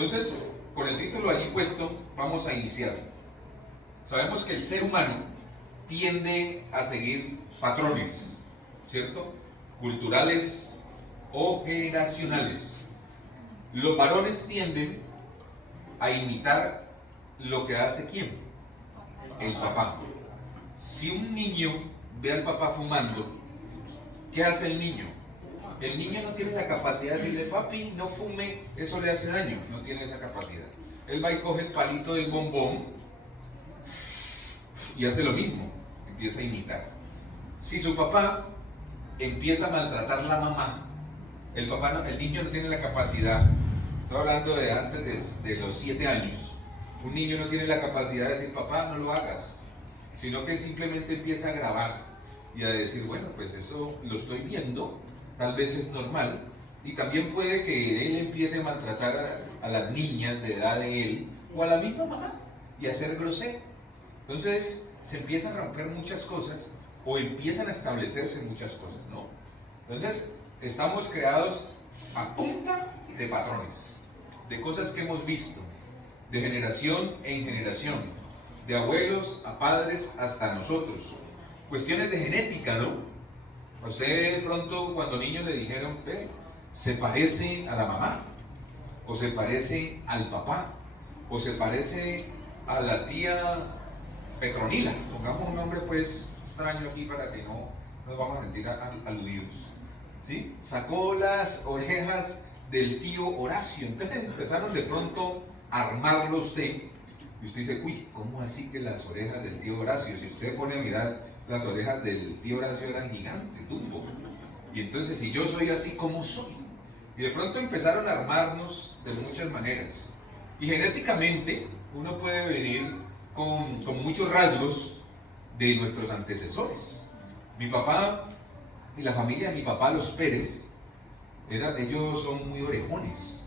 Entonces, con el título allí puesto, vamos a iniciar. Sabemos que el ser humano tiende a seguir patrones, ¿cierto? Culturales o generacionales. Los varones tienden a imitar lo que hace ¿quién? El papá. Si un niño ve al papá fumando, ¿qué hace el niño? El niño no tiene la capacidad de decirle, papi, no fume, eso le hace daño. No tiene esa capacidad. Él va y coge el palito del bombón y hace lo mismo, empieza a imitar. Si su papá empieza a maltratar a la mamá, el niño no tiene la capacidad, estoy hablando de antes de los 7 años, un niño no tiene la capacidad de decir, papá, no lo hagas, sino que simplemente empieza a grabar y a decir, bueno, pues eso lo estoy viendo, tal vez es normal, y también puede que él empiece a maltratar a las niñas de edad de él, o a la misma mamá, y a ser grosero. Entonces se empiezan a romper muchas cosas, o empiezan a establecerse muchas cosas, ¿no? Entonces estamos creados a punta de patrones, de cosas que hemos visto, de generación en generación, de abuelos a padres hasta nosotros. Cuestiones de genética, ¿no? A usted de pronto cuando niño le dijeron, ve, se parece a la mamá, o se parece al papá, o se parece a la tía Petronila, pongamos un nombre pues extraño aquí para que no nos vamos a sentir aludidos, ¿sí? Sacó las orejas del tío Horacio, entonces empezaron de pronto a armarlo usted, y usted dice, uy, ¿cómo así que las orejas del tío Horacio? Si usted pone a mirar, las orejas del tío Horacio eran gigantes, Dumbo, y entonces si yo soy así, ¿cómo soy? Y de pronto empezaron a armarnos de muchas maneras, y genéticamente uno puede venir con muchos rasgos de nuestros antecesores. Mi papá y la familia de mi papá, los Pérez, ellos son muy orejones,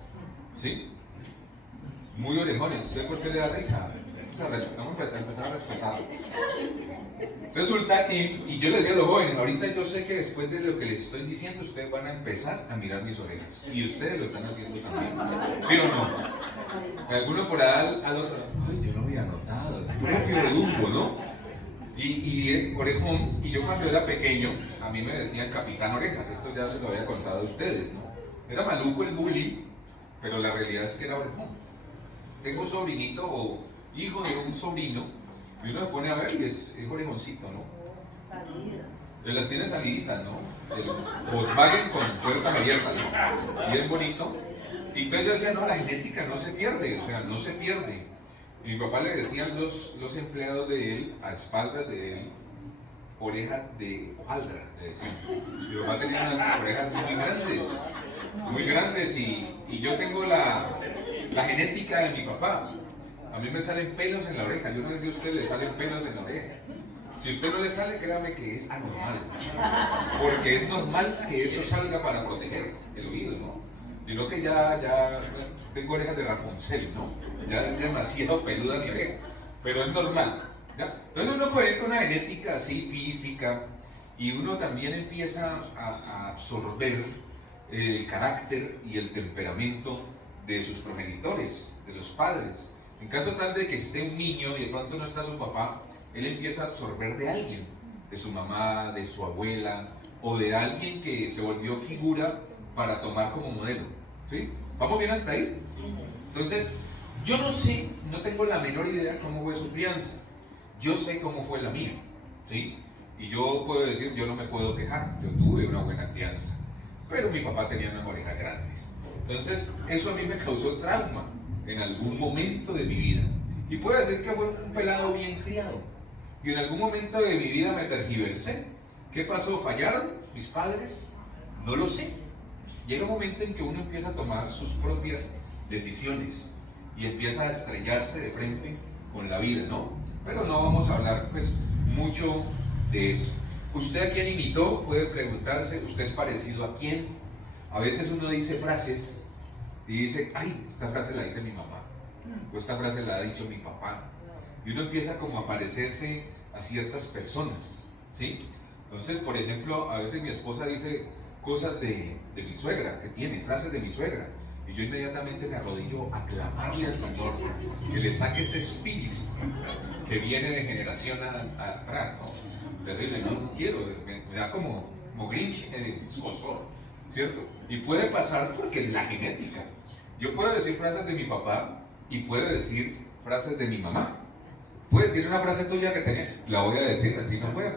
¿sí? Muy orejones. ¿Usted por qué le da risa? Vamos a empezar a respetarlo. Resulta que, y yo les decía a los jóvenes, ahorita yo sé que después de lo que les estoy diciendo, ustedes van a empezar a mirar mis orejas. Y ustedes lo están haciendo también. ¿Sí o no? Alguno por ahí al otro, ay, yo no había notado, el propio Dumbo, ¿no? Y orejón, y yo cuando era pequeño, a mí me decían Capitán Orejas, esto ya se lo había contado a ustedes, ¿no? Era maluco el bullying, pero la realidad es que era orejón. Tengo un sobrinito o hijo de un sobrino, y uno se pone a ver y es orejoncito, ¿no? Él las tiene saliditas, ¿no? El Volkswagen con puertas abiertas, ¿no? Bien bonito. Y entonces yo decía, no, la genética no se pierde, o sea, no se pierde. Y mi papá le decían los empleados de él, a espaldas de él, orejas de hojaldra, le decían. Mi papá tenía unas orejas muy grandes, y yo tengo la genética de mi papá. A mí me salen pelos en la oreja, yo no sé si a usted le salen pelos en la oreja. Si a usted no le sale, créame que es anormal, porque es normal que eso salga para proteger el oído, ¿no? Sino que ya tengo orejas de Rapunzel, ¿no? Ya es demasiado peluda mi oreja, pero es normal, ¿ya? Entonces uno puede ir con una genética así física, y uno también empieza a absorber el carácter y el temperamento de sus progenitores, de los padres. En caso tal de que esté un niño y de pronto no está su papá, él empieza a absorber de alguien, de su mamá, de su abuela, o de alguien que se volvió figura para tomar como modelo, ¿sí? ¿Vamos bien hasta ahí? Entonces, yo no sé, no tengo la menor idea cómo fue su crianza. Yo sé cómo fue la mía, ¿sí? Y yo puedo decir, yo no me puedo quejar, yo tuve una buena crianza, pero mi papá tenía unas orejas grandes. Entonces, eso a mí me causó trauma en algún momento de mi vida. Y puedo decir que fue un pelado bien criado. Y en algún momento de mi vida me tergiversé. ¿Qué pasó? ¿Fallaron mis padres? No lo sé. Llega un momento en que uno empieza a tomar sus propias decisiones y empieza a estrellarse de frente con la vida, ¿no? Pero no vamos a hablar pues mucho de eso. ¿Usted a quién imitó? Puede preguntarse, ¿usted es parecido a quién? A veces uno dice frases y dice, ay, esta frase la dice mi mamá, o esta frase la ha dicho mi papá, y uno empieza como a parecerse a ciertas personas, ¿sí? Entonces, por ejemplo, a veces mi esposa dice cosas de mi suegra, que tiene frases de mi suegra, Y yo inmediatamente me arrodillo a clamarle al Señor que le saque ese espíritu que viene de generación atrás, ¿no? Terrible, no quiero, me da como Grinch en escozor, ¿cierto? Y puede pasar porque es la genética. Yo puedo decir frases de mi papá y puedo decir frases de mi mamá. Puedes decir una frase tuya que tenía, la voy a decir, así no puedo.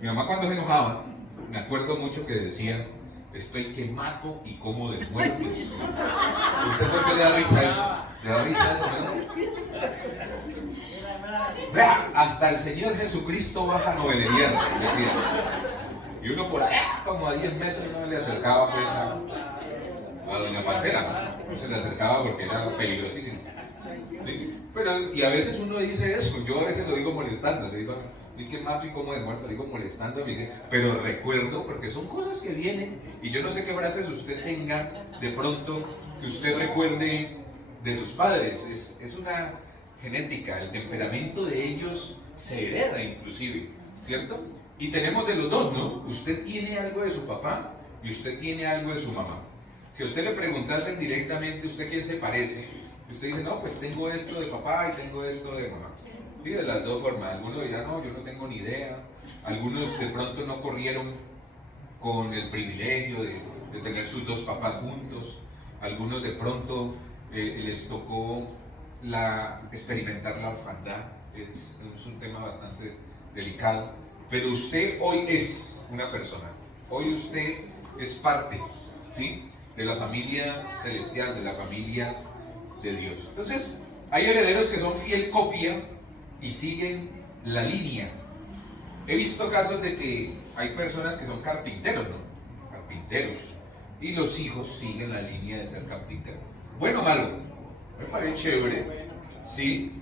Mi mamá cuando se enojaba, me acuerdo mucho que decía, estoy que mato y como de muertos. ¿Usted por qué le da risa a eso? ¿Le da risa a eso, no? Vea, hasta el Señor Jesucristo baja a novelería, decía. Y uno por allá, como a 10 metros, no le acercaba pues a Doña Pantera, ¿no? No se le acercaba porque era peligrosísimo. ¿Sí? Pero, y a veces uno dice eso, yo a veces lo digo molestando, le digo, ¿y qué mato y como de muerto? Lo digo molestando, me dice, pero recuerdo, porque son cosas que vienen, y yo no sé qué frases usted tenga de pronto que usted recuerde de sus padres, es una genética, el temperamento de ellos se hereda inclusive, ¿cierto? Y tenemos de los dos, ¿no? Usted tiene algo de su papá y usted tiene algo de su mamá. Si a usted le preguntase directamente, ¿usted quién se parece? Y usted dice, no, pues tengo esto de papá y tengo esto de mamá. Sí, de las dos formas. Algunos dirán, no, yo no tengo ni idea. Algunos de pronto no corrieron con el privilegio de tener sus dos papás juntos. Algunos de pronto les tocó experimentar la orfandad. Es un tema bastante delicado. Pero usted hoy es una persona. Hoy usted es parte, ¿sí?, de la familia celestial, de la familia de Dios. Entonces, hay herederos que son fiel copia y siguen la línea. He visto casos de que hay personas que son carpinteros, ¿no? Carpinteros. Y los hijos siguen la línea de ser carpinteros. Bueno o malo, me parece chévere, sí,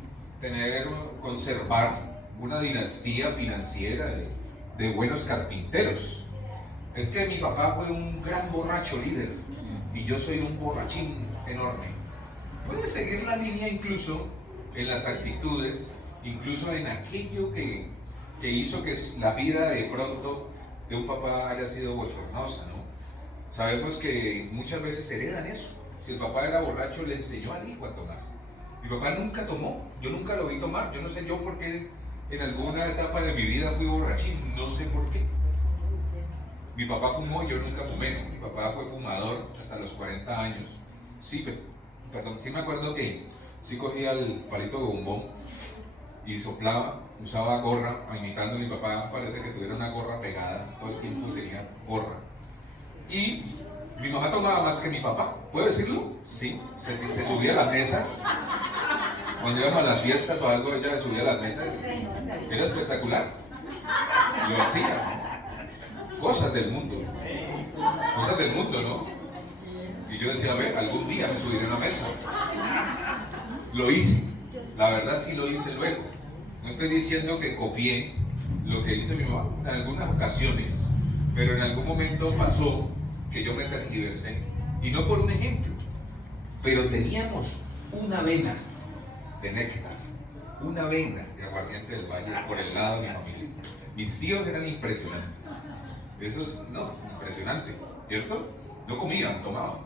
conservar una dinastía financiera de buenos carpinteros. Es que mi papá fue un gran borracho líder y yo soy un borrachín enorme. Puede seguir la línea incluso en las actitudes, incluso en aquello que hizo que la vida de pronto de un papá haya sido bochornosa, ¿no? Sabemos que muchas veces heredan eso. Si el papá era borracho, le enseñó al hijo a tomar. Mi papá nunca tomó, yo nunca lo vi tomar, yo no sé yo por qué en alguna etapa de mi vida fui borrachín, no sé por qué. Mi papá fumó, yo nunca fumé, ¿no? Mi papá fue fumador hasta los 40 años. Sí, perdón, sí me acuerdo que sí cogía el palito de bombón y soplaba, usaba gorra, imitando a mi papá, parece que tuviera una gorra pegada, todo el tiempo tenía gorra. Y mi mamá tomaba más que mi papá, ¿puedo decirlo? Sí, se subía a las mesas, cuando íbamos a las fiestas o algo, ella se subía a las mesas, era espectacular, lo hacía. Cosas del mundo, ¿no? Y yo decía, a ver, algún día me subiré a una mesa. Lo hice, la verdad sí lo hice luego. No estoy diciendo que copié lo que hizo mi mamá en algunas ocasiones, pero en algún momento pasó que yo me tergiversé, y no por un ejemplo, pero teníamos una vena de néctar, una vena de aguardiente del valle por el lado de mi familia. Mis tíos eran impresionantes. Eso es, no, impresionante, ¿cierto? No comían, tomaban.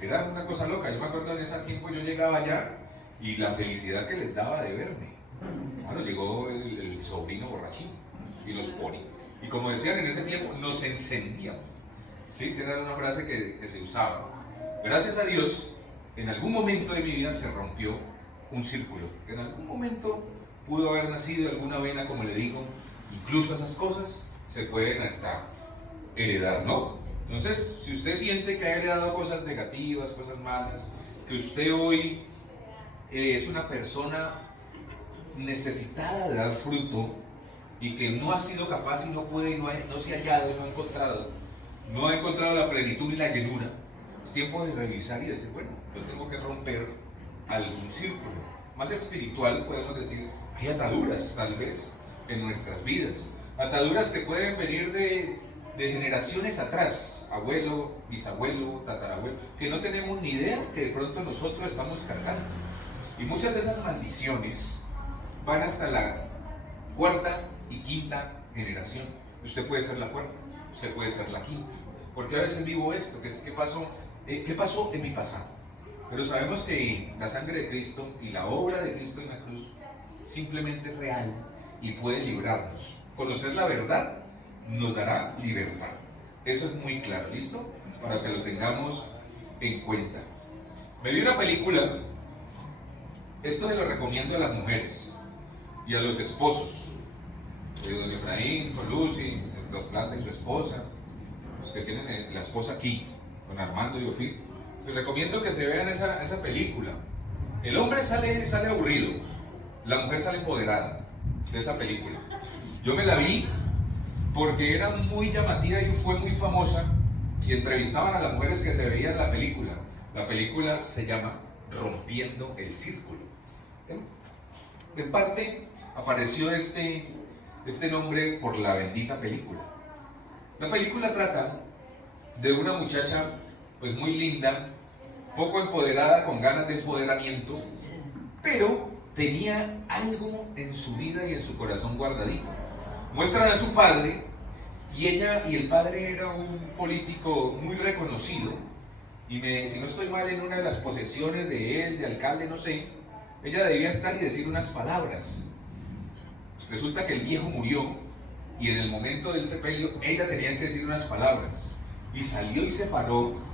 Era una cosa loca. Yo me acuerdo en ese tiempo yo llegaba allá y la felicidad que les daba de verme. Bueno, llegó el sobrino borrachín y los ponía. Y como decían en ese tiempo, nos encendíamos. ¿Sí? Que era una frase que se usaba. Gracias a Dios, en algún momento de mi vida se rompió un círculo. Que en algún momento pudo haber nacido alguna vena, como le digo. Incluso esas cosas se pueden hasta heredar, ¿no? Entonces, si usted siente que ha heredado cosas negativas, cosas malas, que usted hoy es una persona necesitada de dar fruto y que no ha sido capaz y no puede, no se ha hallado, no ha encontrado la plenitud y la llenura, es tiempo de revisar y decir, bueno, yo tengo que romper algún círculo. Más espiritual, podemos decir, hay ataduras tal vez en nuestras vidas. Ataduras que pueden venir de generaciones atrás, abuelo, bisabuelo, tatarabuelo, que no tenemos ni idea que de pronto nosotros estamos cargando. Y muchas de esas maldiciones van hasta la cuarta y quinta generación. Usted puede ser la cuarta, usted puede ser la quinta. Porque a veces vivo esto, ¿qué pasó ¿Qué pasó en mi pasado? Pero sabemos que la sangre de Cristo y la obra de Cristo en la cruz simplemente es real y puede librarnos. Conocer la verdad nos dará libertad. Eso es muy claro, ¿listo? Para que lo tengamos en cuenta. Me vi una película, esto se lo recomiendo a las mujeres y a los esposos, don Efraín, con Lucy, el Don Plata y su esposa, los que tienen la esposa aquí, con Armando y Ofir. Les recomiendo que se vean esa película. El hombre sale aburrido, la mujer sale empoderada de esa película. Yo me la vi porque era muy llamativa y fue muy famosa, y entrevistaban a las mujeres que se veían la película. La película se llama Rompiendo el Círculo. En parte apareció este nombre por la bendita película. La película trata de una muchacha pues muy linda, poco empoderada, con ganas de empoderamiento, pero tenía algo en su vida y en su corazón guardadito. Muestran a su padre, y el padre era un político muy reconocido, y si no estoy mal, en una de las posesiones de él, de alcalde, no sé, ella debía estar y decir unas palabras. Resulta que el viejo murió, y en el momento del sepelio ella tenía que decir unas palabras, y salió y se paró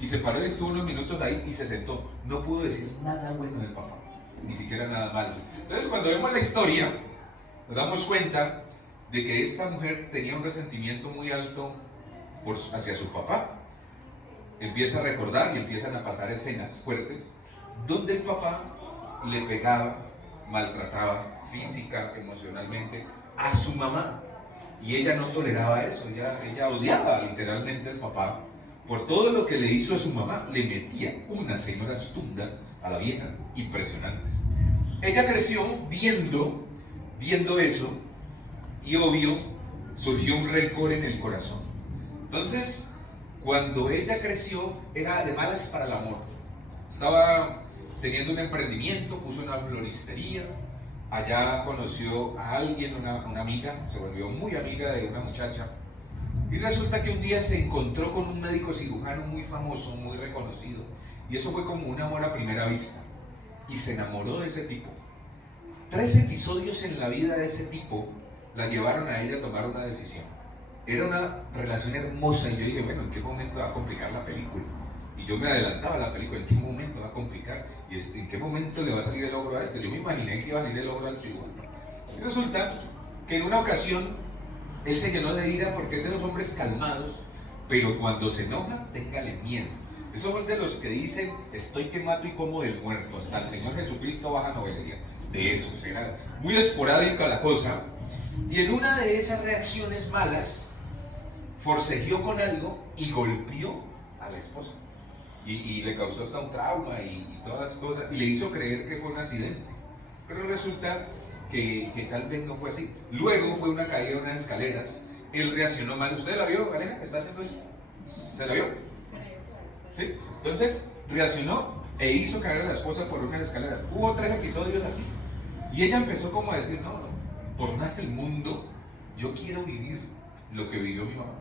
y estuvo unos minutos ahí y se sentó. No pudo decir nada bueno del papá, ni siquiera nada malo. Entonces, cuando vemos la historia, nos damos cuenta de que esta mujer tenía un resentimiento muy alto hacia su papá. Empieza a recordar y empiezan a pasar escenas fuertes donde el papá le pegaba, maltrataba física, emocionalmente a su mamá, y ella no toleraba eso. Ella odiaba literalmente al papá por todo lo que le hizo a su mamá. Le metía unas señoras tundas a la vieja, impresionantes. Ella creció viendo eso, y obvio surgió un rencor en el corazón. Entonces, cuando ella creció, era de malas para el amor. Estaba teniendo un emprendimiento, puso una floristería. Allá conoció a alguien, una amiga, se volvió muy amiga de una muchacha. Y resulta que un día se encontró con un médico cirujano muy famoso, muy reconocido. Y eso fue como un amor a primera vista. Y se enamoró de ese tipo. 3 episodios en la vida de ese tipo la llevaron a ella a tomar una decisión. Era una relación hermosa, y yo dije, bueno, ¿en qué momento va a complicar la película? Y yo me adelantaba a la película, ¿en qué momento va a complicar? ¿Y en qué momento le va a salir el ogro a este? Yo me imaginé que iba a salir el ogro al cirujano. Y resulta que en una ocasión él se llenó de ira, porque es de los hombres calmados, pero cuando se enoja, téngale miedo. Esos son de los que dicen, estoy que mato y como del muerto. Hasta el Señor Jesucristo baja novelería. De esos, era muy esporádica la cosa. Y en una de esas reacciones malas, forcejeó con algo y golpeó a la esposa. Y le causó hasta un trauma y todas las cosas, y le hizo creer que fue un accidente. Pero resulta que tal vez no fue así. Luego fue una caída de unas escaleras, él reaccionó mal. ¿Usted la vio, Aleja, que está haciendo eso? ¿Se la vio? ¿Sí? Entonces reaccionó e hizo caer a la esposa por unas escaleras. Hubo 3 episodios así. Y ella empezó como a decir, no, por nada del mundo, yo quiero vivir lo que vivió mi mamá.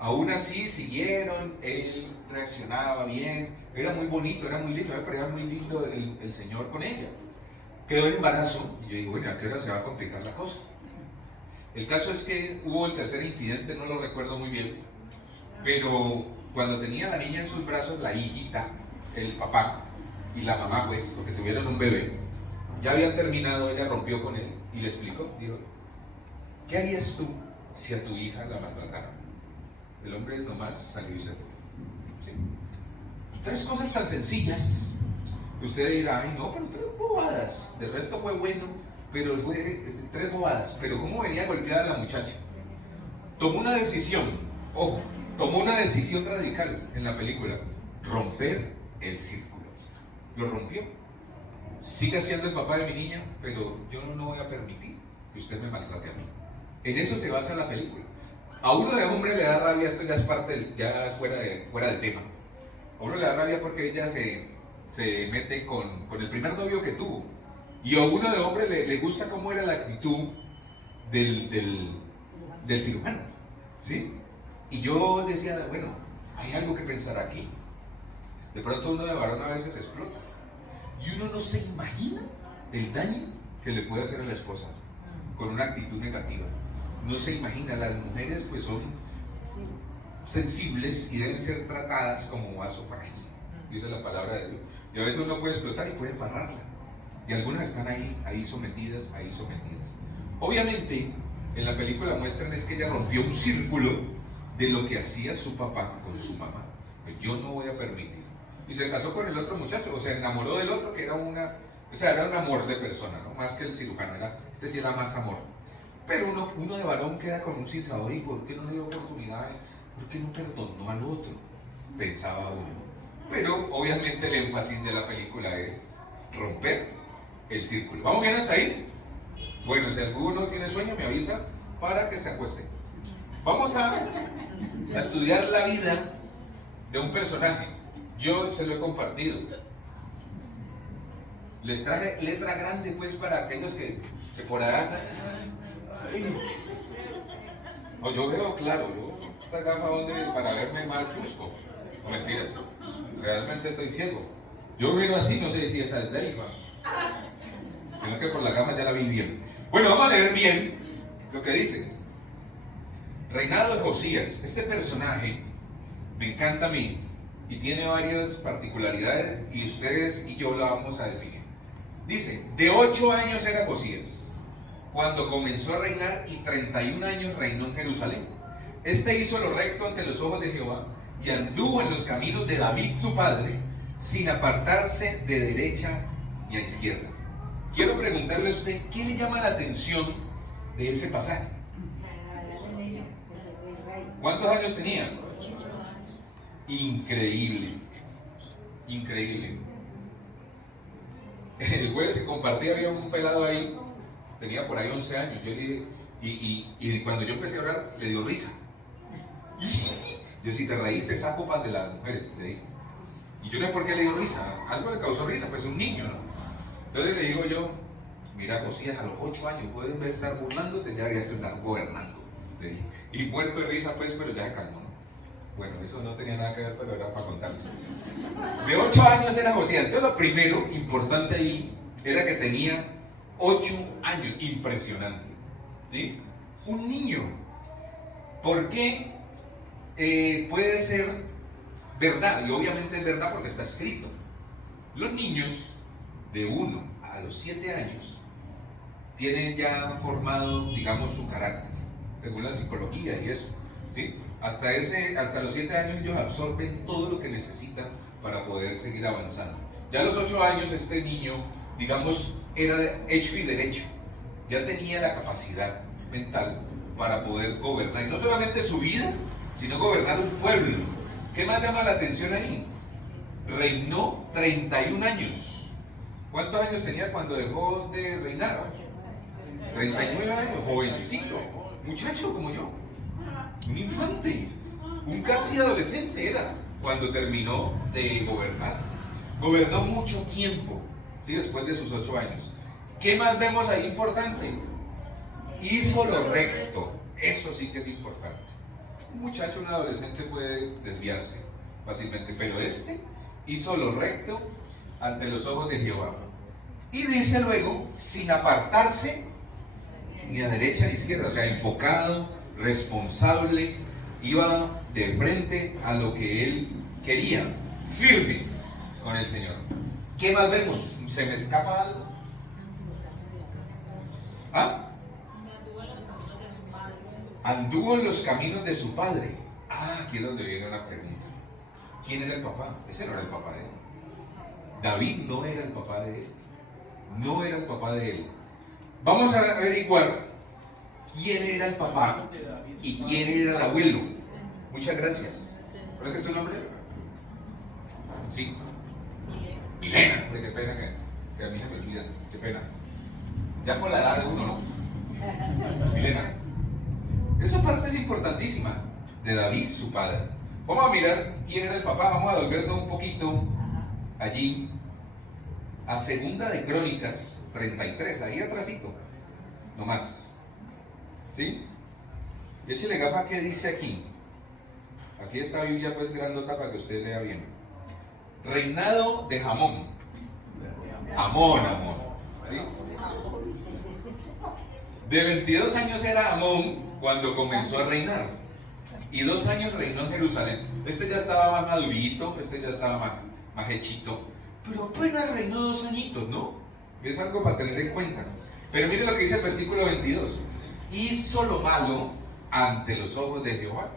Aún así siguieron, él reaccionaba bien, era muy bonito, era muy lindo, pero era muy lindo el Señor con ella. Quedó en embarazo, y yo digo, bueno, ¿a qué hora se va a complicar la cosa? El caso es que hubo el tercer incidente, no lo recuerdo muy bien, pero cuando tenía a la niña en sus brazos, la hijita, el papá y la mamá, pues, porque tuvieron un bebé, ya habían terminado, ella rompió con él y le explicó, dijo, ¿qué harías tú si a tu hija la maltrataran? El hombre nomás salió y se fue. ¿Sí? 3 cosas tan sencillas. Usted dirá, ay no, pero 3 bobadas. Del resto fue bueno, pero fue 3 bobadas. Pero ¿cómo venía golpeada la muchacha? Tomó una decisión, ojo, tomó una decisión radical en la película: romper el círculo. Lo rompió. Sigue siendo el papá de mi niña, pero yo no voy a permitir que usted me maltrate a mí. En eso se basa la película. A uno de hombre le da rabia, esto ya es parte ya fuera del tema. A uno le da rabia porque ella se mete con el primer novio que tuvo. Y a uno de hombre le gusta cómo era la actitud del cirujano. ¿Sí? Y yo decía, bueno, hay algo que pensar aquí. De pronto uno de varón a veces explota. Y uno no se imagina el daño que le puede hacer a la esposa con una actitud negativa. No se imagina, las mujeres pues son sensibles y deben ser tratadas como vaso frágil. Dice la palabra de Dios. Y a veces uno puede explotar y puede embarrarla. Y algunas están ahí sometidas. Obviamente, en la película muestran es que ella rompió un círculo de lo que hacía su papá con su mamá. Pues yo no voy a permitir. Y se casó con el otro muchacho, o sea, enamoró del otro, que era un amor de persona, ¿no? Más que el cirujano, este sí era más amor. Pero uno de varón queda con un sinsabor, ¿y por qué no le dio oportunidad? ¿Por qué no perdonó al otro? Pensaba uno. Pero obviamente el énfasis de la película es romper el círculo. ¿Vamos bien hasta ahí? Bueno, si alguno tiene sueño me avisa para que se acueste. Vamos a estudiar la vida de un personaje. Yo se lo he compartido. Les traje letra grande pues para aquellos que por allá. No, yo veo claro, esta gafa para verme más chusco. No, mentira, realmente estoy ciego. Yo miro así, no sé si esa es Deiva, sino que por la gama ya la vi bien. Bueno, vamos a leer bien lo que dice. Reinado de Josías. Este personaje me encanta a mí y tiene varias particularidades y ustedes y yo lo vamos a definir. Dice, de 8 años era Josías cuando comenzó a reinar y 31 años reinó en Jerusalén. Este hizo lo recto ante los ojos de Jehová y anduvo en los caminos de David su padre, sin apartarse de derecha ni a izquierda. Quiero preguntarle a usted, ¿qué le llama la atención de ese pasaje? ¿Cuántos años tenía? Increíble, increíble. El jueves que compartí había un pelado ahí, tenía por ahí 11 años. Yo le dije, y cuando yo empecé a orar, le dio risa. Yo, si te reíste, esa copa de las mujeres, le dije. Y yo no sé por qué le dio risa, algo le causó risa, pues un niño, ¿no? Entonces le digo yo, mira, Josías, a los 8 años, puedes estar burlándote, ya deberías estar gobernando, le dije. Y muerto de risa, pues, pero ya se calmó, ¿no? Bueno, eso no tenía nada que ver, pero era para contarles. De 8 años era Josías. Entonces lo primero importante ahí era que tenía 8 años, impresionante, ¿sí? Un niño. ¿Por qué? Puede ser verdad, y obviamente es verdad porque está escrito. Los niños de 1 a los 7 años tienen ya formado, digamos, su carácter, según la psicología y eso, ¿sí? Hasta los 7 años ellos absorben todo lo que necesitan para poder seguir avanzando. Ya a los 8 años este niño, digamos, era hecho y derecho, ya tenía la capacidad mental para poder gobernar, y no solamente su vida, sino gobernar un pueblo. ¿Qué más llama la atención ahí? Reinó 31 años. ¿Cuántos años tenía cuando dejó de reinar? 39 años, jovencito, muchacho como yo, un infante, un casi adolescente era cuando terminó de gobernar. Gobernó mucho tiempo, ¿sí? Después de sus 8 años. ¿Qué más vemos ahí importante? Hizo lo recto, eso sí que es importante. Un muchacho, un adolescente puede desviarse fácilmente, pero este hizo lo recto ante los ojos de Jehová. Y dice luego, sin apartarse ni a derecha ni a izquierda, o sea, enfocado, responsable, iba de frente a lo que él quería, firme con el Señor. ¿Qué más vemos? ¿Se me escapa algo? ¿Ah? Anduvo en los caminos de su padre. Aquí es donde viene una pregunta. ¿Quién era el papá? Ese no era el papá de él. David no era el papá de él. No era el papá de él. Vamos a averiguar quién era el papá y quién era el abuelo. Muchas gracias. ¿Cuál es tu nombre? Sí. Milena. Qué pena que a mí se me olvida. Qué pena. Ya con la edad de uno, ¿no? Milena. Esa parte es importantísima, de David, su padre. Vamos a mirar quién era el papá, vamos a volvernos un poquito allí a Segunda de Crónicas 33, ahí atrásito, nomás. ¿Sí? Échale gafa, ¿qué dice aquí? Aquí está Biblia pues grandota para que usted lea bien. Reinado de Amón. Amón. ¿Sí? De 22 años era Amón cuando comenzó a reinar. Y 2 años reinó en Jerusalén. Este ya estaba más madurito, este ya estaba más hechito. Pero apenas reinó 2 añitos, ¿no? Es algo para tener en cuenta. Pero mire lo que dice el versículo 22. Hizo lo malo ante los ojos de Jehová,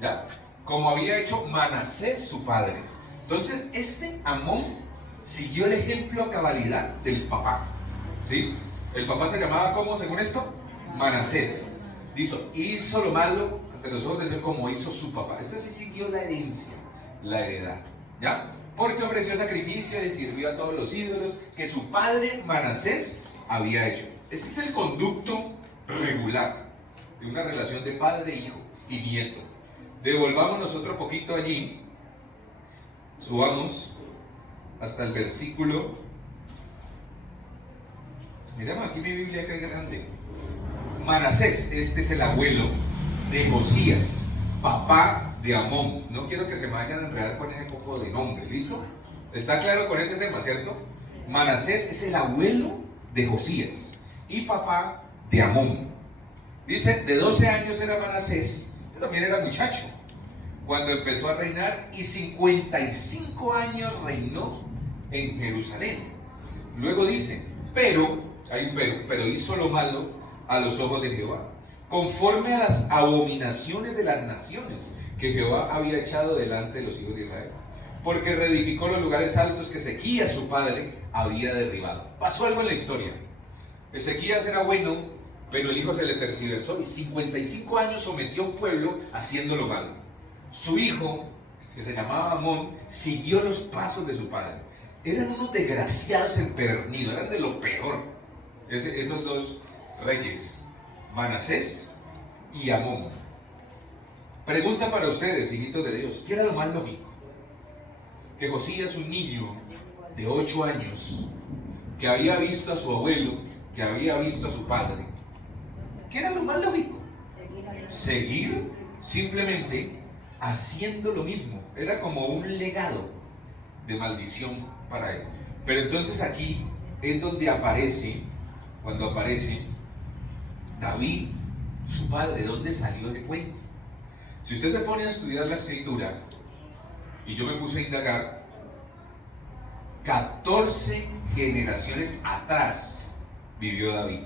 ¿ya? Como había hecho Manasés su padre. Entonces este Amón siguió el ejemplo a cabalidad del papá, ¿sí? El papá se llamaba, ¿cómo según esto? Manasés. Hizo lo malo ante los ojos de Dios como hizo su papá. Este sí siguió la herencia, la heredad, ¿ya? Porque ofreció sacrificio y sirvió a todos los ídolos que su padre Manasés había hecho. Este es el conducto regular de una relación de padre, hijo y nieto. Devolvámonos otro poquito allí, subamos hasta el versículo. Miramos aquí mi Biblia que es grande. Manasés, este es el abuelo de Josías, papá de Amón. No quiero que se me vayan a enredar con ese poco de nombre, ¿listo? ¿Está claro con ese tema, cierto? Manasés es el abuelo de Josías y papá de Amón. Dice, de 12 años era Manasés, que también era muchacho, cuando empezó a reinar, y 55 años reinó en Jerusalén. Luego dice, hay un pero hizo lo malo a los ojos de Jehová, conforme a las abominaciones de las naciones que Jehová había echado delante de los hijos de Israel, porque reedificó los lugares altos que Ezequías su padre había derribado. Pasó algo en la historia. Ezequías era bueno, pero el hijo se le tergiversó y 55 años sometió a un pueblo haciéndolo mal. Su hijo, que se llamaba Amón, siguió los pasos de su padre. Eran unos desgraciados empedernidos, eran de lo peor. Esos dos reyes, Manasés y Amón. Pregunta para ustedes, hijitos de Dios, ¿qué era lo más lógico? Que Josías, un niño de 8 años, que había visto a su abuelo, que había visto a su padre, ¿qué era lo más lógico? Seguir simplemente haciendo lo mismo. Era como un legado de maldición para él. Pero entonces aquí es donde aparece, cuando aparece David, su padre. ¿De dónde salió el cuento? Si usted se pone a estudiar la escritura, y yo me puse a indagar, 14 generaciones atrás vivió David.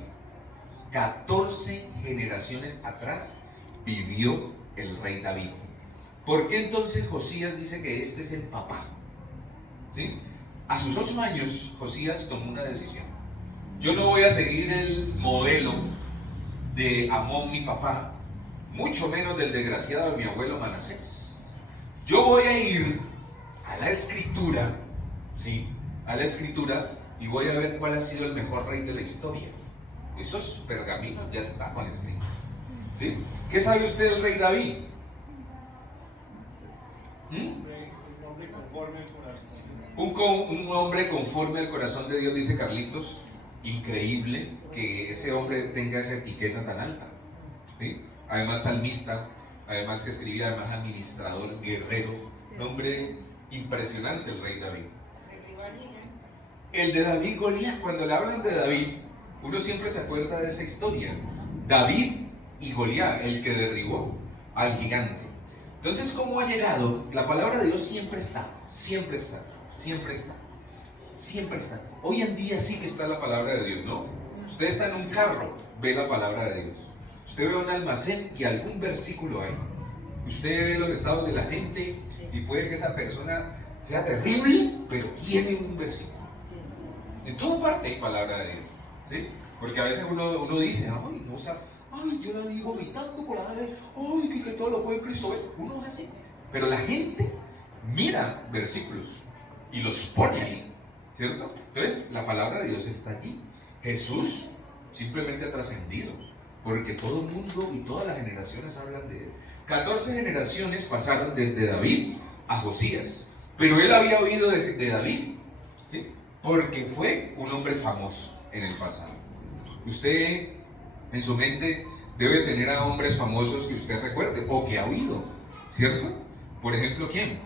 14 generaciones atrás vivió el rey David. ¿Por qué entonces Josías dice que este es el papá? ¿Sí? A sus 8 años, Josías tomó una decisión. Yo no voy a seguir el modelo de Amón, mi papá, mucho menos del desgraciado de mi abuelo Manasés. Yo voy a ir a la escritura, ¿sí? A la escritura, y voy a ver cuál ha sido el mejor rey de la historia. Esos pergaminos ya estaban escritos, ¿sí? ¿Qué sabe usted del rey David? Un hombre conforme al corazón de Dios, dice Carlitos. Increíble que ese hombre tenga esa etiqueta tan alta, ¿sí? Además salmista, además que escribía, además administrador, guerrero. Un hombre impresionante el rey David. El de David Goliat, cuando le hablan de David, uno siempre se acuerda de esa historia. David y Goliat, el que derribó al gigante. Entonces, ¿cómo ha llegado? La palabra de Dios siempre está, siempre está, siempre está, siempre está. Hoy en día sí que está la palabra de Dios, ¿no? Usted está en un carro, ve la palabra de Dios. Usted ve un almacén y algún versículo hay. Usted ve los estados de la gente y puede que esa persona sea terrible, pero tiene un versículo. En toda parte hay palabra de Dios, ¿sí? Porque a veces uno dice, ay, no, o sea, ay, yo la vi vomitando por la vez, ay, que todo lo puede Cristo ver. Uno es así. Pero la gente mira versículos y los pone ahí, ¿cierto? Entonces, la palabra de Dios está allí. Jesús simplemente ha trascendido, porque todo el mundo y todas las generaciones hablan de él. 14 generaciones pasaron desde David a Josías, pero él había oído de David, ¿sí? Porque fue un hombre famoso en el pasado. Usted en su mente debe tener a hombres famosos que usted recuerde o que ha oído, ¿cierto? Por ejemplo, ¿quién?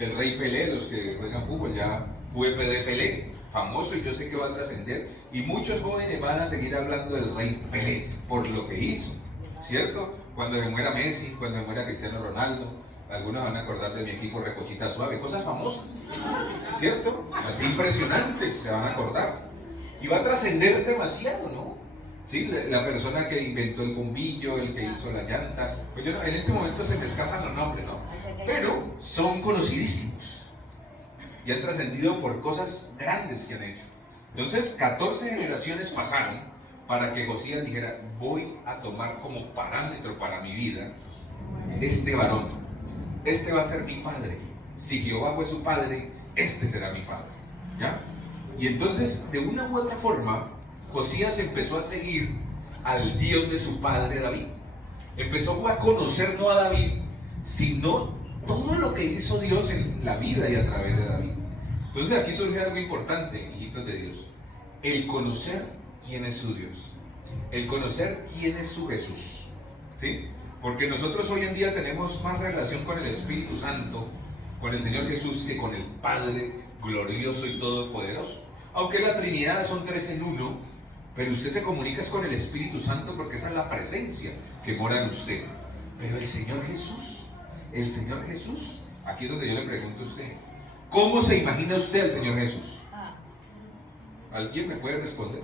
el Rey Pelé, los que juegan fútbol, ya VPD Pelé, famoso, y yo sé que va a trascender, y muchos jóvenes van a seguir hablando del Rey Pelé por lo que hizo, ¿cierto? Cuando se muera Messi, cuando se muera Cristiano Ronaldo, algunos van a acordar de mi equipo Recochita Suave, cosas famosas, ¿cierto? Así impresionantes se van a acordar, y va a trascender demasiado, ¿no? ¿Sí? La persona que inventó el bombillo, el que hizo la llanta, pues yo no, en este momento se me escapan los nombres, ¿no? Pero son conocidísimos y han trascendido por cosas grandes que han hecho. Entonces 14 generaciones pasaron para que Josías dijera: voy a tomar como parámetro para mi vida este varón, este va a ser mi padre. Si Jehová fue su padre, este será mi padre, ¿ya? Y entonces, de una u otra forma, Josías empezó a seguir al Dios de su padre David. Empezó a conocer no a David, sino todo lo que hizo Dios en la vida y a través de David. Entonces aquí surge algo importante, hijitos de Dios: el conocer quién es su Dios, el conocer quién es su Jesús, ¿sí? Porque nosotros hoy en día tenemos más relación con el Espíritu Santo, con el Señor Jesús, que con el Padre glorioso y todopoderoso. Aunque la Trinidad son 3 en 1, pero usted se comunica con el Espíritu Santo porque esa es la presencia que mora en usted. Pero el Señor Jesús, aquí es donde yo le pregunto a usted: ¿cómo se imagina usted al Señor Jesús? ¿Alguien me puede responder?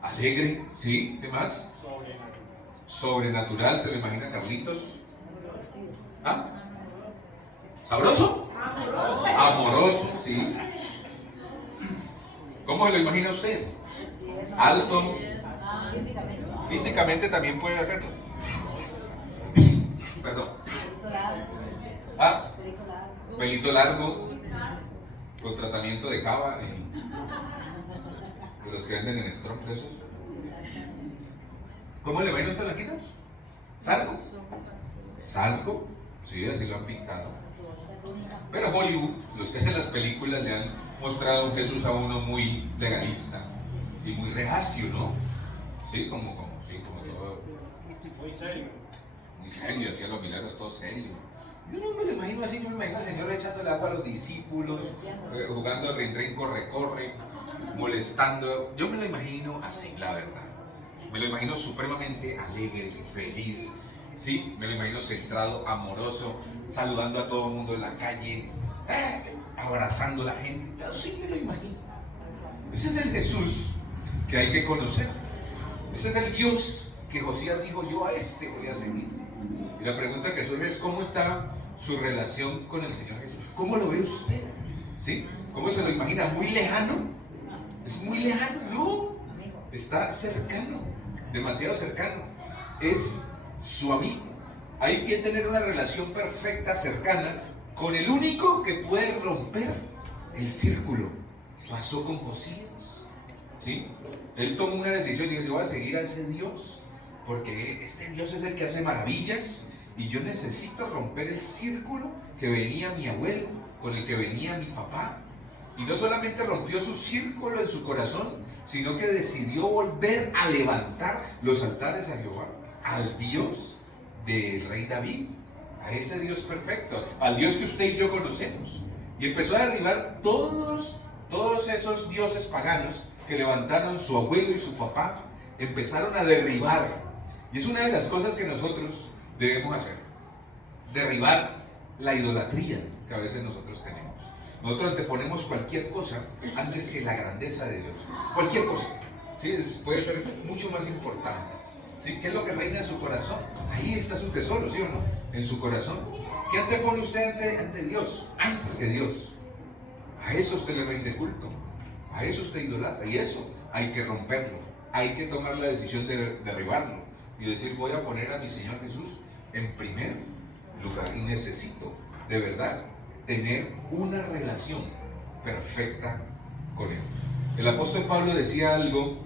Alegre, ¿sí? ¿Qué más? Sobrenatural, ¿se lo imagina Carlitos? ¿Ah? ¿Sabroso? Amoroso, sí. ¿Cómo se lo imagina usted? Alto. Físicamente también puede hacerlo. Perdón. Ah, pelito largo, con tratamiento de cava, de los que venden en Strong, de esos. ¿Cómo le imagina usted la quita? ¿Salgo? ¿Salgo? Sí, así lo han pintado. Pero Hollywood, los que hacen las películas, le han mostrado a un Jesús a uno muy legalista y muy reacio, ¿no? Sí, como todo. Muy serio. Muy serio, hacía los milagros todo serio. Yo no me lo imagino así, yo me imagino al Señor echando el agua a los discípulos, jugando a rin, corre, molestando. Yo me lo imagino así, la verdad. Me lo imagino supremamente alegre, feliz, ¿sí? Me lo imagino centrado, amoroso, saludando a todo el mundo en la calle, abrazando a la gente. Yo sí me lo imagino. Ese es el Jesús que hay que conocer. Ese es el Dios que Josías dijo: yo a este voy a seguir. Y la pregunta que surge es: ¿cómo está su relación con el Señor Jesús? ¿Cómo lo ve usted? ¿Sí? ¿Cómo se lo imagina? ¿Muy lejano? ¿Es muy lejano? No, está cercano, demasiado cercano. Es su amigo. Hay que tener una relación perfecta, cercana, con el único que puede romper el círculo. Pasó con Josías, ¿sí? Él tomó una decisión y dijo: yo voy a seguir a ese Dios, porque este Dios es el que hace maravillas, y yo necesito romper el círculo que venía mi abuelo, con el que venía mi papá. Y no solamente rompió su círculo en su corazón, sino que decidió volver a levantar los altares a Jehová, al Dios del rey David, a ese Dios perfecto, al Dios que usted y yo conocemos. Y empezó a derribar todos esos dioses paganos que levantaron su abuelo y su papá. Empezaron a derribar. Y es una de las cosas que nosotros debemos hacer: derribar la idolatría que a veces nosotros tenemos. Nosotros anteponemos cualquier cosa antes que la grandeza de Dios. Cualquier cosa, ¿sí? Puede ser mucho más importante, ¿sí? ¿Qué es lo que reina en su corazón? Ahí está su tesoro, ¿sí o no? En su corazón. ¿Qué antepone usted ante Dios? Antes que Dios. A eso usted le rinde culto, a eso usted idolatra, y eso hay que romperlo. Hay que tomar la decisión de derribarlo y decir: voy a poner a mi Señor Jesús en primer lugar, y necesito de verdad tener una relación perfecta con Él. El apóstol Pablo decía algo,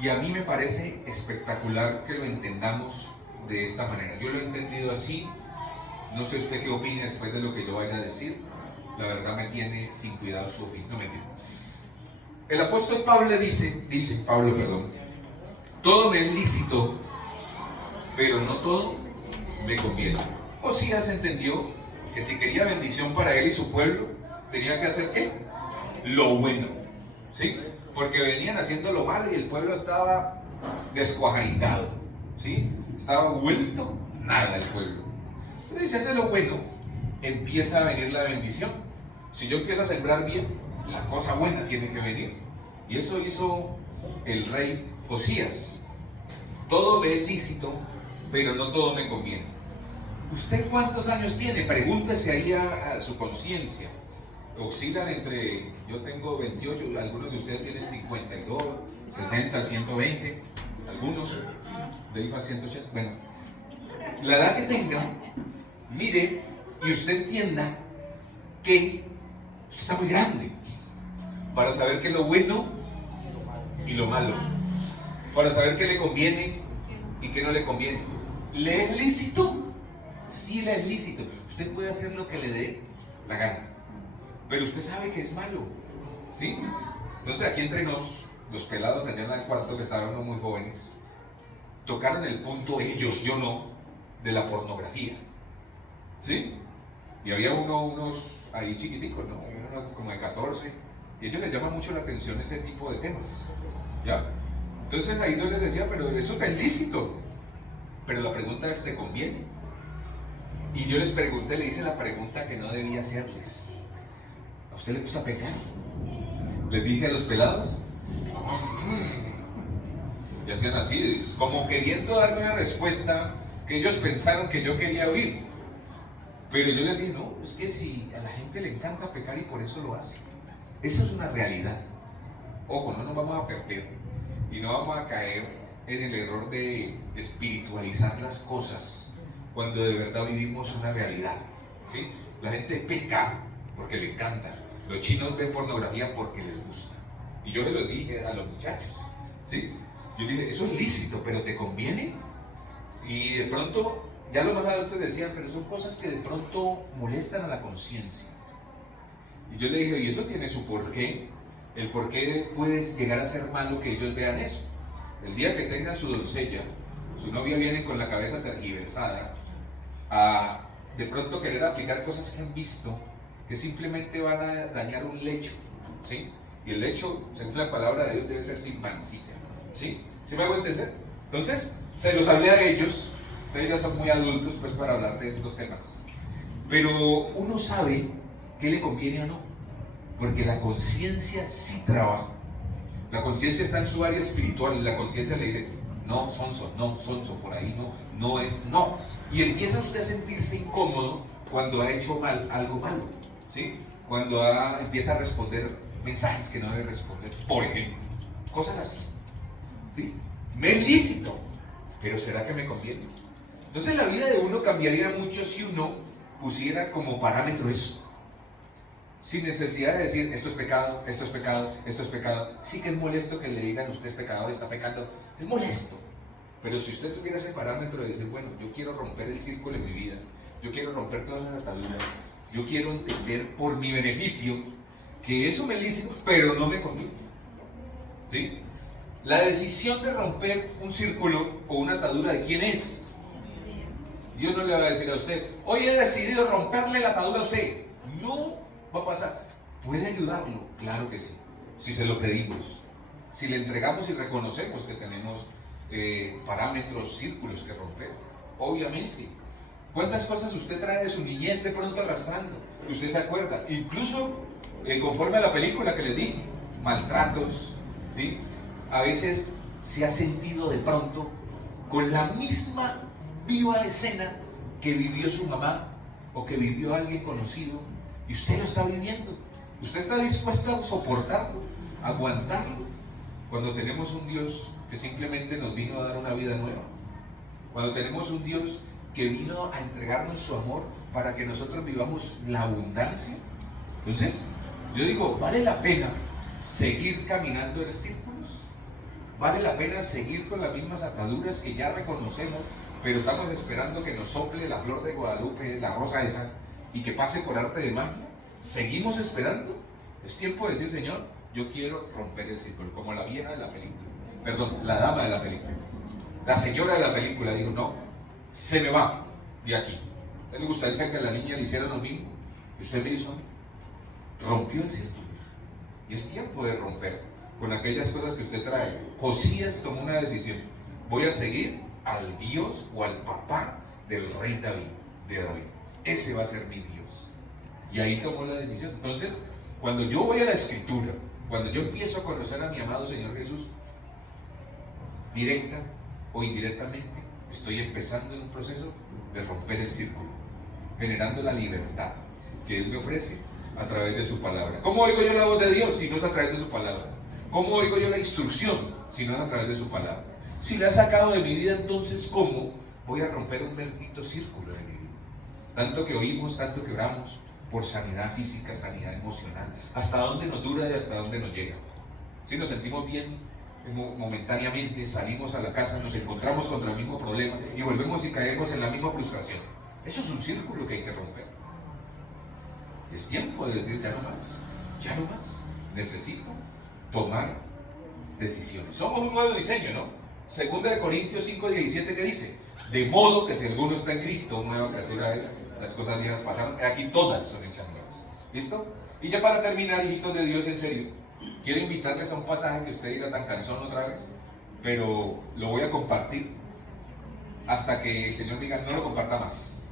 y a mí me parece espectacular que lo entendamos de esta manera. Yo lo he entendido así. No sé usted qué opina después de lo que yo vaya a decir. La verdad me tiene sin cuidado su opinión. No, mentira. El apóstol Pablo dice, todo me es lícito, pero no todo me conviene. Josías entendió que si quería bendición para él y su pueblo, tenía que hacer ¿qué? Lo bueno, ¿sí? Porque venían haciendo lo malo y el pueblo estaba descuajaringado, ¿sí? Estaba vuelto nada el pueblo. Entonces, si hace lo bueno, empieza a venir la bendición. Si yo empiezo a sembrar bien, la cosa buena tiene que venir. Y eso hizo el rey Josías. Todo me es lícito, pero no todo me conviene. ¿Usted cuántos años tiene? Pregúntese ahí a su conciencia. Oscilan entre, yo tengo 28, algunos de ustedes tienen 52, 60, 120, algunos de IFA 180. Bueno, la edad que tengan, mire y usted entienda que usted está muy grande para saber qué es lo bueno y lo malo, para saber qué le conviene y qué no le conviene. ¿Le es lícito? Sí, le es lícito. Usted puede hacer lo que le dé la gana, pero usted sabe que es malo, ¿sí? Entonces aquí entre los pelados allá en el cuarto, que estaban muy jóvenes, tocaron el punto, ellos, yo no, de la pornografía, ¿sí? Y había unos ahí chiquiticos, ¿no? Unos como de 14, y a ellos les llama mucho la atención ese tipo de temas, ¿ya? Entonces ahí yo les decía, pero eso es lícito, pero la pregunta es, ¿te conviene? Y yo les pregunté, le hice la pregunta que no debía hacerles. ¿A usted le gusta pecar? Les dije a los pelados. Y hacían así, como queriendo darme una respuesta que ellos pensaron que yo quería oír. Pero yo les dije, no, es que si a la gente le encanta pecar y por eso lo hace. Eso es una realidad. Ojo, no nos vamos a perder y no vamos a caer en el error de espiritualizar las cosas cuando de verdad vivimos una realidad, ¿sí? La gente peca porque le encanta. Los chinos ven pornografía porque les gusta. Y yo les lo dije a los muchachos, ¿sí? Yo dije, eso es lícito, pero ¿te conviene? Y de pronto, ya los más adultos decían, pero son cosas que de pronto molestan a la conciencia. Y yo le dije, y eso tiene su porqué. El porqué puede llegar a ser malo que ellos vean eso. El día que tengan su doncella, su novia, viene con la cabeza tergiversada a de pronto querer aplicar cosas que han visto, que simplemente van a dañar un lecho, ¿sí? Y el lecho, según la palabra de Dios, debe ser sin mancilla, ¿sí? ¿Sí me hago entender? Entonces, se los hablé a ellos. Ustedes ya son muy adultos pues para hablar de estos temas, pero uno sabe qué le conviene o no, porque la conciencia sí trabaja. La conciencia está en su área espiritual, y la conciencia le dice, no, sonso, por ahí no, no es no. Y empieza usted a sentirse incómodo cuando ha hecho mal, algo malo, ¿sí? Cuando empieza a responder mensajes que no debe responder, por ejemplo, cosas así, ¿sí? Me es lícito, pero ¿será que me conviene? Entonces la vida de uno cambiaría mucho si uno pusiera como parámetro eso, sin necesidad de decir, esto es pecado, esto es pecado, esto es pecado. Sí que es molesto que le digan, usted es pecador, está pecando, es molesto. Pero si usted tuviera ese parámetro de decir, bueno, yo quiero romper el círculo en mi vida, yo quiero romper todas las ataduras, yo quiero entender por mi beneficio que eso me es lícito, pero no me conviene, ¿sí? La decisión de romper un círculo o una atadura, ¿de quién es? Dios no le va a decir a usted, hoy he decidido romperle la atadura a usted. No va a pasar. ¿Puede ayudarlo? Claro que sí, si se lo pedimos, si le entregamos y reconocemos que tenemos parámetros, círculos que romper, obviamente. ¿Cuántas cosas usted trae de su niñez de pronto arrastrando? Y usted se acuerda, incluso conforme a la película que le dije, maltratos, ¿sí? A veces se ha sentido de pronto con la misma viva escena que vivió su mamá o que vivió alguien conocido, y usted lo está viviendo. Usted está dispuesto a soportarlo, a aguantarlo, cuando tenemos un Dios que simplemente nos vino a dar una vida nueva, cuando tenemos un Dios que vino a entregarnos su amor para que nosotros vivamos la abundancia. Entonces, yo digo, ¿vale la pena seguir caminando en círculos? ¿Vale la pena seguir con las mismas ataduras que ya reconocemos, pero estamos esperando que nos sople la flor de Guadalupe, la rosa esa, y que pase por arte de magia? ¿Seguimos esperando? Es tiempo de decir, Señor, yo quiero romper el círculo, como la vieja de la película. Perdón, la dama de la película. La señora de la película dijo, no, se me va de aquí. ¿A él le gustaría que a la niña le hiciera lo mismo que usted me hizo? Rompió el círculo. Y es tiempo de romper con aquellas cosas que usted trae. Josías tomó una decisión: voy a seguir al Dios o al papá del rey David, de David. Ese va a ser mi Dios. Y ahí tomó la decisión. Entonces, cuando yo voy a la Escritura, cuando yo empiezo a conocer a mi amado Señor Jesús, directa o indirectamente, estoy empezando en un proceso de romper el círculo, generando la libertad que Él me ofrece a través de su palabra. ¿Cómo oigo yo la voz de Dios si no es a través de su palabra? ¿Cómo oigo yo la instrucción si no es a través de su palabra? Si la he sacado de mi vida, entonces ¿cómo voy a romper un bendito círculo de mi vida? Tanto que oímos, tanto que oramos por sanidad física, sanidad emocional. ¿Hasta dónde nos dura y hasta dónde nos llega? Si nos sentimos bien momentáneamente, salimos a la casa, nos encontramos contra el mismo problema y volvemos y caemos en la misma frustración. Eso es un círculo que hay que romper. Es tiempo de decir: ya no más, ya no más. Necesito tomar decisiones. Somos un nuevo diseño, ¿no? Segunda de Corintios 5:17, ¿qué dice? De modo que si alguno está en Cristo, nueva criatura es, las cosas viejas pasaron, aquí todas son hechas nuevas. ¿Listo? Y ya para terminar, hijitos de Dios, en serio, quiero invitarles a un pasaje que usted diga tan cansón otra vez, pero lo voy a compartir hasta que el Señor diga: no lo comparta más.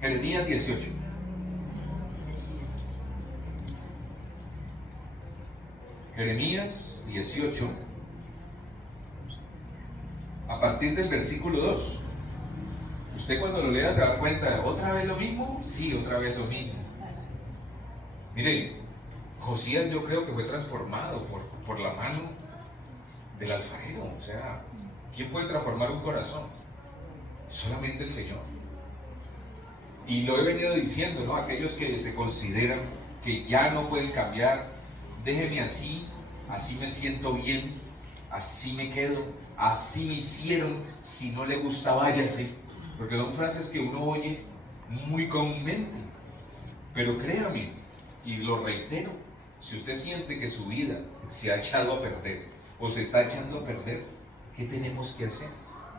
Jeremías 18. Jeremías 18, a partir del versículo 2. Usted cuando lo lea se va a dar cuenta: ¿otra vez lo mismo? Sí, otra vez lo mismo. Miren, Josías yo creo que fue transformado por la mano del alfarero. O sea, ¿quién puede transformar un corazón? Solamente el Señor. Y lo he venido diciendo, ¿no? Aquellos que se consideran que ya no pueden cambiar, déjeme así, así me siento bien, así me quedo, así me hicieron, si no le gusta váyase. Porque son frases que uno oye muy comúnmente. Pero créame, y lo reitero, si usted siente que su vida se ha echado a perder o se está echando a perder, ¿qué tenemos que hacer?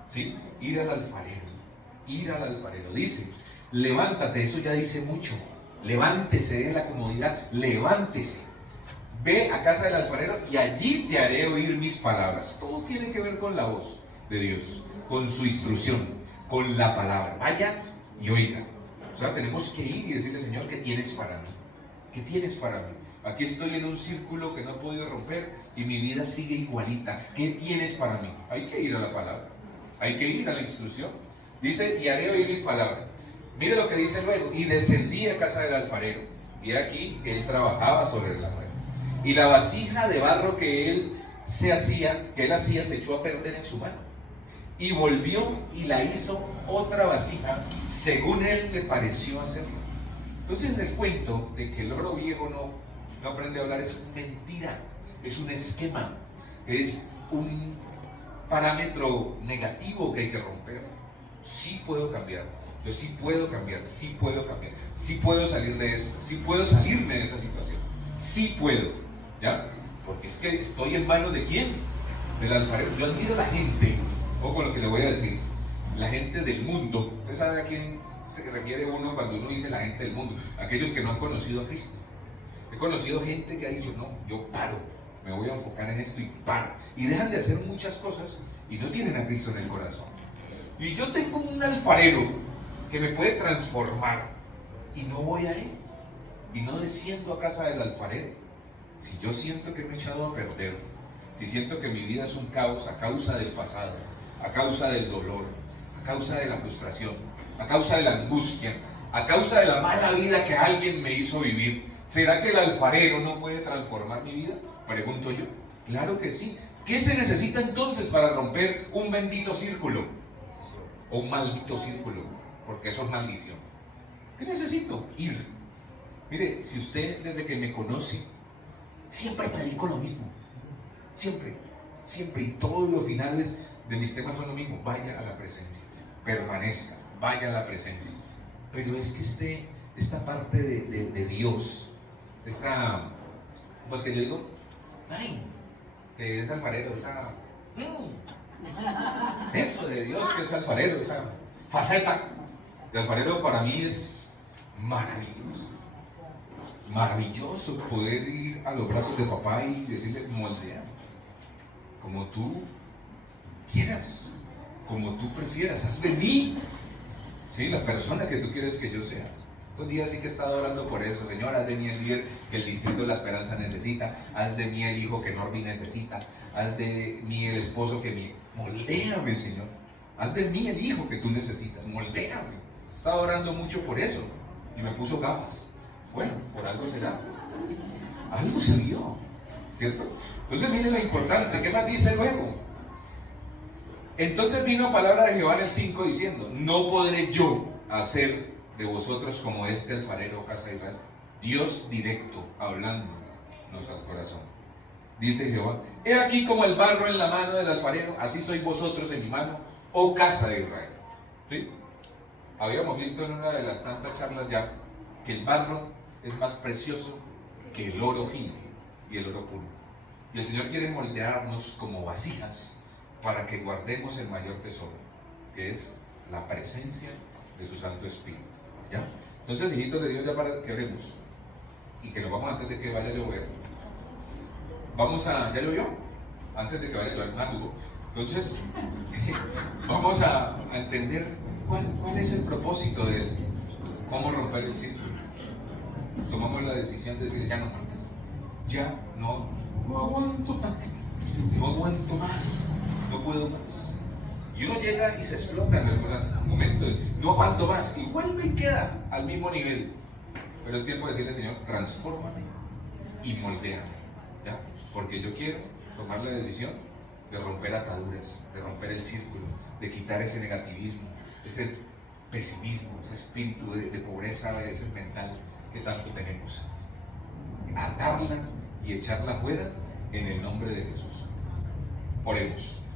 ¿Sí? Ir al alfarero, ir al alfarero. Dice: levántate, eso ya dice mucho. Levántese de la comodidad, levántese. Ve a casa del alfarero y allí te haré oír mis palabras. Todo tiene que ver con la voz de Dios, con su instrucción, con la palabra. Vaya y oiga. O sea, tenemos que ir y decirle: Señor, ¿qué tienes para mí? ¿Qué tienes para mí? Aquí estoy en un círculo que no he podido romper y mi vida sigue igualita. ¿Qué tienes para mí? Hay que ir a la palabra, hay que ir a la instrucción. Dice: y haré oír mis palabras. Mire lo que dice luego: y descendí a casa del alfarero, y aquí que él trabajaba sobre la nueva, y la vasija de barro que él hacía se echó a perder en su mano, y volvió y la hizo otra vasija según él le pareció hacerlo. Entonces el cuento de que el oro viejo no aprende a hablar es mentira, es un esquema, es un parámetro negativo que hay que romper. Sí puedo cambiar, yo sí puedo cambiar, sí puedo cambiar, sí puedo salir de esto, sí puedo salirme de esa situación, sí puedo, ¿ya? Porque es que estoy en manos de ¿quién? Del alfarero. Yo admiro a la gente, o con lo que le voy a decir, la gente del mundo. Usted sabe a quién se refiere uno cuando uno dice la gente del mundo: aquellos que no han conocido a Cristo. He conocido gente que ha dicho: no, yo paro, me voy a enfocar en esto y paro, y dejan de hacer muchas cosas y no tienen a Cristo en el corazón. Y yo tengo un alfarero que me puede transformar y no voy a él, y no desciendo a casa del alfarero. Si yo siento que me he echado a perder, si siento que mi vida es un caos a causa del pasado, a causa del dolor, a causa de la frustración, a causa de la angustia, a causa de la mala vida que alguien me hizo vivir, ¿será que el alfarero no puede transformar mi vida? Pregunto yo. Claro que sí. ¿Qué se necesita entonces para romper un bendito círculo? O un maldito círculo, porque eso es maldición. ¿Qué necesito? Ir. Mire, si usted desde que me conoce, siempre predico lo mismo. Siempre, siempre. Y todos los finales de mis temas son lo mismo: vaya a la presencia, permanezca, vaya a la presencia. Pero es que esta parte de Dios, pues que yo digo, ay, que es alfarero, eso de Dios que es alfarero, esa faceta, De alfarero para mí es maravilloso. Maravilloso poder ir a los brazos de papá y decirle, moldea como tú quieras, como tú prefieras, haz de mí, ¿sí?, la persona que tú quieres que yo sea. Estos días sí que he estado orando por eso. Señor, haz de mí el líder que el Distrito de la Esperanza necesita, haz de mí el hijo que Norby necesita, haz de mí el esposo que mi... Moldéame, Señor, haz de mí el hijo que tú necesitas, moldéame. He estado orando mucho por eso y me puso gafas. Bueno, por algo será. Algo se vio, ¿cierto? Entonces miren lo importante, ¿qué más dice luego? Entonces vino palabra de Jehová en el 5 diciendo, no podré yo hacer de vosotros como este alfarero, casa de Israel. Dios directo, hablándonos al corazón. Dice Jehová, he aquí como el barro en la mano del alfarero, así sois vosotros en mi mano, oh casa de Israel. ¿Sí? Habíamos visto en una de las tantas charlas ya, que el barro es más precioso que el oro fino y el oro puro. Y el Señor quiere moldearnos como vasijas para que guardemos el mayor tesoro, que es la presencia de su Santo Espíritu. ¿Ya? Entonces, hijitos de Dios, ya para que oremos y que nos vamos antes de que vaya a llover. Vamos a, ¿ya llovió? Antes de que vaya a llover, maduro. Entonces, vamos a entender cuál es el propósito de esto. ¿Cómo romper el círculo? Tomamos la decisión de decir, ya no más. Ya no aguanto más. No aguanto más. No puedo más. Y uno llega y se explota en algún momento, no aguanto más, y vuelve y queda al mismo nivel. Pero es tiempo de decirle, Señor, transfórmame y moldéame, ¿ya? Porque yo quiero tomar la decisión de romper ataduras, de romper el círculo, de quitar ese negativismo, ese pesimismo, ese espíritu de pobreza, ese mental que tanto tenemos. Atarla y echarla fuera en el nombre de Jesús. Oremos.